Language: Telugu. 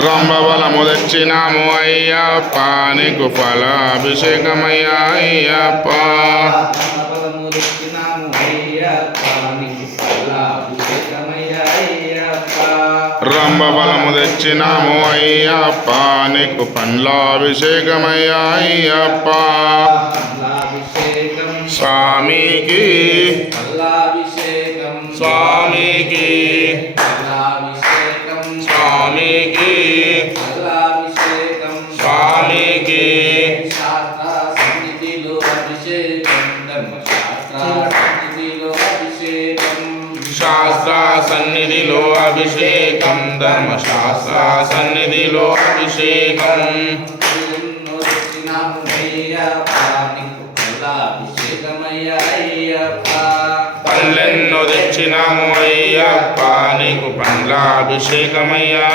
రంభబలము తెచ్చినాము అయ్యప్ప నీకు ఫలాభిషేకమయ్యా అయ్యప్ప రంభబలము తెచ్చినాము అయ్యప్ప నీకు పండ్లాభిషేకమయ్యా అయ్యప్ప స్వామికి స్వామికి స్వామికి స్వామికి శాస్త్ర సన్నిధిలో అభిషేకం ధర్మశాస్త్ర సన్నిధిలో అభిషేకం పల్లెన్నో తెచ్చినాము అయ్యప్ప నీకు పండ్లాభిషేకమయ్యా